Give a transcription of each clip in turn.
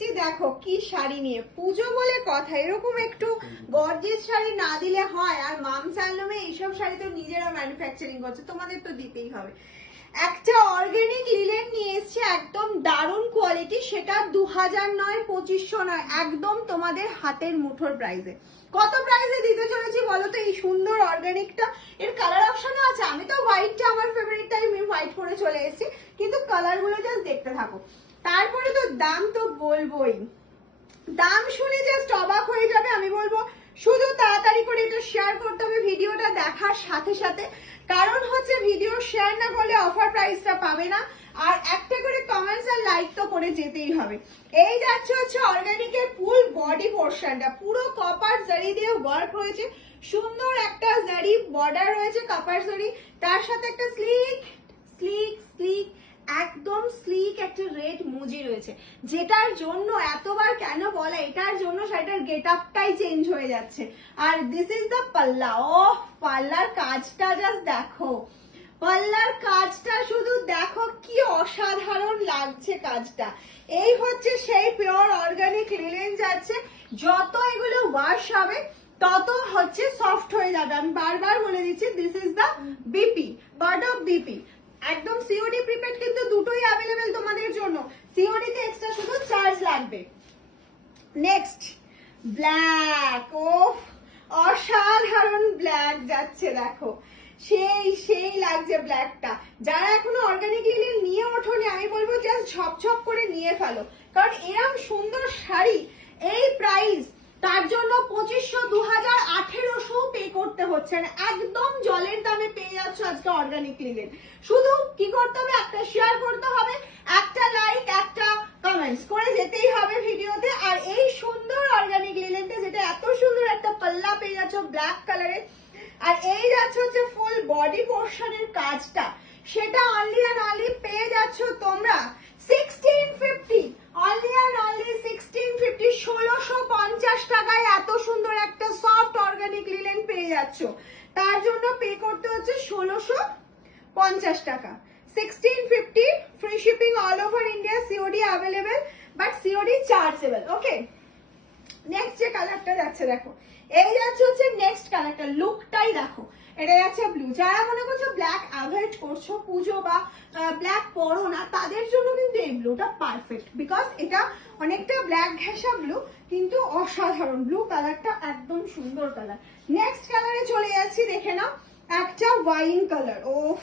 এসছি দেখো কি শাড়ি নিয়ে, পুজো বলে কথা, এরকম একটু গর্জিয়াস শাড়ি না দিলে হয়? আর মাম সালমে এইসব শাড়ি তো নিজেরা ম্যানুফ্যাকচারিং করছে, তোমাদের তো দিতেই হবে। একটা অর্গানিক লিলেন নিয়ে এসছে, একদম দারুণ কোয়ালিটি, সেটা 2000 নয় 2500 নয়, একদম তোমাদের হাতের মুঠোর প্রাইসে। কত প্রাইসে দিতে চলেছি বলো তো এই সুন্দর অর্গানিকটা? এর কালার অপশনও আছে, আমি তো হোয়াইটটা আমার ফেভারিট তাই আমি হোয়াইট পরে চলে এসেছি, কিন্তু কালারগুলো জাস্ট দেখতে থাকো। তারপরে তো দাম তো বলবোই, দাম শুনে জাস্ট অবাক হয়ে যাবে। আমি বলবো শুধু তাড়াতাড়ি করে এটা শেয়ার করতে হবে ভিডিওটা দেখার সাথে সাথে, কারণ হচ্ছে ভিডিও শেয়ার না করলে অফার প্রাইসটা পাবে না। আর একটা করে কমেন্টস আর লাইক তো করে যেতেই হবে। এই যাচ্ছে হচ্ছে অর্গানিকের ফুল বডি পোর্শনটা, পুরো কপার জারি দিয়ে ওয়ার্ক রয়েছে, সুন্দর একটা জারি বর্ডার রয়েছে কপার জারি, তার সাথে একটা স্লিক স্লিক স্লিক একদম স্লিক একটা রেড মুজি রয়েছে, যেটার জন্য এতবার কেন বলা, এটার জন্য শাড়িটার গেট আপটাই চেঞ্জ হয়ে যাচ্ছে। আর দিস ইজ দ্য পাল্লা। ও পাল্লার কাজটা জাস্ট দেখো, পাল্লার কাজটা শুধু দেখো কি অসাধারণ লাগছে কাজটা। এই হচ্ছে সেই পিওর অর্গানিক লিলেন যাচ্ছে, যত এগুলো ওয়াশ হবে তত হচ্ছে সফট হয়ে যাবে। আমি বারবার বলে দিচ্ছি this is the BP, bird of BP. একদম সিওডি প্রিপেড কিন্তু দুটোই অ্যাভেলেবেল তোমাদের জন্য, সিওডি তে এক্সট্রা শুধু চার্জ লাগবে। নেক্সট ব্ল্যাক, ও অসাধারণ ব্ল্যাক যাচ্ছে দেখো, সেই লাগছে ব্ল্যাকটা। যারা এখনো অর্গানিক লিলেন নিয়ে ওঠোনি আমি বলবো জাস্ট ঝপঝপ করে নিয়ে ফেলো, কারণ এরকম সুন্দর শাড়ি এই প্রাইস, তার জন্য 2500 2000 1800 পে করতে হচ্ছে না, একদম জলের দামে পেয়ে যাচ্ছ আজকে অর্গানিক লিলেন। শুধু কি করতে হবে, একটা শেয়ার করতে হবে, একটা লাইক একটা কমেন্টস করে যেতেই হবে ভিডিওতে। আর এই সুন্দর অর্গানিক লিলেনটা, যেটা এত সুন্দর একটা পাল্লা পেয়ে যাচ্ছ ব্ল্যাক কালারের, আর এই যাচ্ছে হচ্ছে ফুল বডি পোর্শনের কাজটা, সেটা অনলি অ্যান্ড অনলি পেয়ে যাচ্ছ তোমরা 1650, অনলি অ্যান্ড অনলি 1650, 1650 টাকায় এত সুন্দর একটা সফট অর্গানিক লিলেন পেয়ে যাচ্ছ। তার জন্য পে করতে হচ্ছে 1650 টাকা, 1650, free shipping all over India, COD available but COD chargeable. Okay, next যে কালারটা যাচ্ছে দেখো, এই যাচ্ছে হচ্ছে নেক্সট কালারটা, লুকটাই দেখো, এটা যাচ্ছে ব্লু। যারা মনে করছো ব্ল্যাক অ্যাভয়েড করছো পুজো বা ব্ল্যাক পরো না, তাদের জন্য কিন্তু এই ব্লুটা পারফেক্ট, বিকজ এটা অনেকটা ব্ল্যাক ঘেঁষা ব্লু, কিন্তু অসাধারণ ব্লু কালারটা, একদম সুন্দর কালার। নেক্সট কালারে চলে যাচ্ছি, দেখে নাও একটা ওয়াইন কালার। ওফ,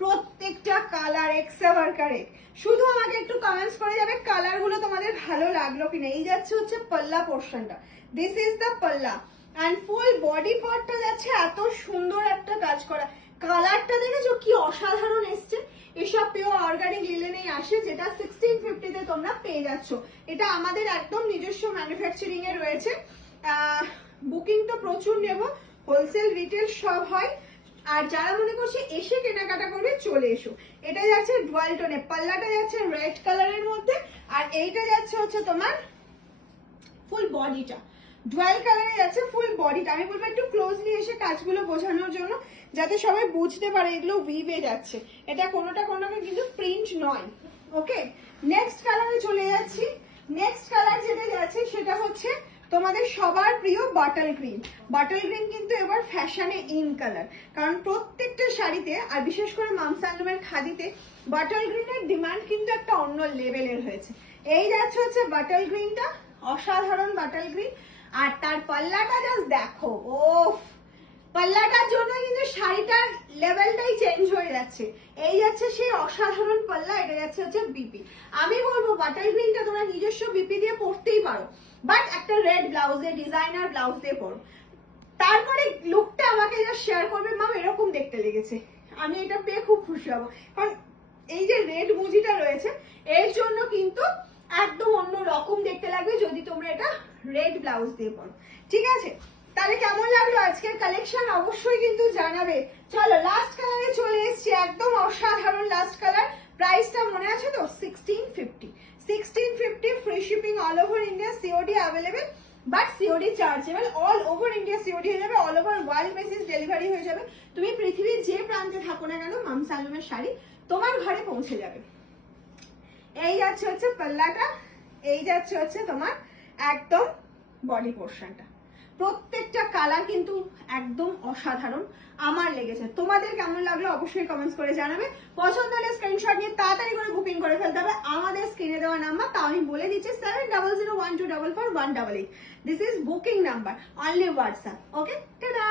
প্রত্যেকটা কালার এক্সেভার কারেক্ট। শুধু আমাকে একটু কমেন্টস করে যাবে কালারগুলো তোমাদের ভালো লাগলো কিনা। এই যাচ্ছে হচ্ছে পাল্লা পোর্শনটা, দিস ইজ দ্য পাল্লা, অ্যান্ড ফুল বডি পার্টটা যাচ্ছে এত সুন্দর একটা কাজ করা। কালারটা দেখেছো কি অসাধারণ এসছে, এসব পিওর অর্গানিক লিলেনেই আসে, যেটা 1650 তে তোমরা পেয়ে যাচ্ছ। এটা আমাদের একদম নিজস্ব ম্যানুফ্যাকচারিং এ রয়েছে। বুকিং তো প্রচুর নেব, হোলসেল রিটেল সব হয়। আর যারা মনে করছে এসে কেনাকাটা করবে চলে এসো। এটা যাচ্ছে ডুয়াল টোনে, পাল্লাটা যাচ্ছে রেড কালারের মধ্যে, আর এইটা যাচ্ছে হচ্ছে তোমার ফুল বডিটা ডুয়াল কালারে যাচ্ছে, ফুল বডিটা। আমি বলবো একটু ক্লোজলি এসে কাজগুলো বোঝানোর জন্য, যাতে সবাই বুঝতে পারে এগুলো উইভে যাচ্ছে, এটা কোনোটা কিন্তু প্রিন্ট নয়। ওকে, নেক্সট কালারে চলে যাচ্ছি। নেক্সট কালার যেটা যাচ্ছে সেটা হচ্ছে তোমাদের সবার প্রিয় বাটল গ্রিন। বাটল গ্রিন কিন্তু এবার ফ্যাশনে ইন কালার, কারণ প্রত্যেকটা শাড়িতে আর বিশেষ করে মাম সালমের খাদিতে বাটল গ্রিনের ডিমান্ড কিন্তু একটা অন্য লেভেলের হয়েছে। এই যাচ্ছে হচ্ছে বাটল গ্রিনটা, অসাধারণ বাটল গ্রিন। আর তার পাল্লাটা জাস্ট দেখো, ওফ, পাল্লাটার জন্য কিন্তু শাড়িটার লেভেলটাই চেঞ্জ হয়ে যাচ্ছে। এই যাচ্ছে সেই অসাধারণ পাল্লা, এটা যাচ্ছে হচ্ছে বিপি। আমি বলবো বাটল গ্রিনটা তোমরা নিজস্ব বিপি দিয়ে পরতেই পারো, বাট একটা রেড ব্লাউজে ডিজাইনার ব্লাউজ দিয়ে পরো, তারপরে লুকটা আমাকে যা শেয়ার করবে মাম এরকম দেখতে লেগেছে, আমি এটা পেয়ে খুব খুশি হবো। কারণ এই যে রেড মুজিটা রয়েছে এর জন্য কিন্তু একদম অন্য রকম দেখতে লাগবে যদি তোমরা এটা রেড ব্লাউজ দিয়ে পরো। ঠিক আছে, তাহলে কেমন লাগলো আজকের কালেকশন অবশ্যই কিন্তু জানাবে। চলো লাস্ট কালারে চলে এসেছি, একদম অসাধারণ লাস্ট কালার। প্রাইসটা মনে আছে তো, 1650, 1650, free shipping all over India, COD available but COD chargeable, all over India COD হয়ে যাবে, all over world basis delivery হয়ে যাবে। তুমি পৃথিবীর যে প্রান্তে থাকো না কেন মাম সালমের শাড়ি তোমার ঘরে পৌঁছে যাবে। এই যাচ্ছে হচ্ছে পাল্লাটা, এই যাচ্ছে হচ্ছে তোমার একদম বডি পোর্শনটা। প্রত্যেকটা কালার কিন্তু একদম অসাধারণ, আমার লেগেছে। তোমাদের কেমন লাগলো অবশ্যই কমেন্টস করে জানাবে। পছন্দ হলে স্ক্রিনশট নিয়ে তাড়াতাড়ি করে বুকিং করে ফেলতে হবে। আমাদের স্ক্রিনে দেওয়া নাম্বার, তাও আমি বলে দিচ্ছি 7001244188। This is booking number, only WhatsApp. Okay, tata.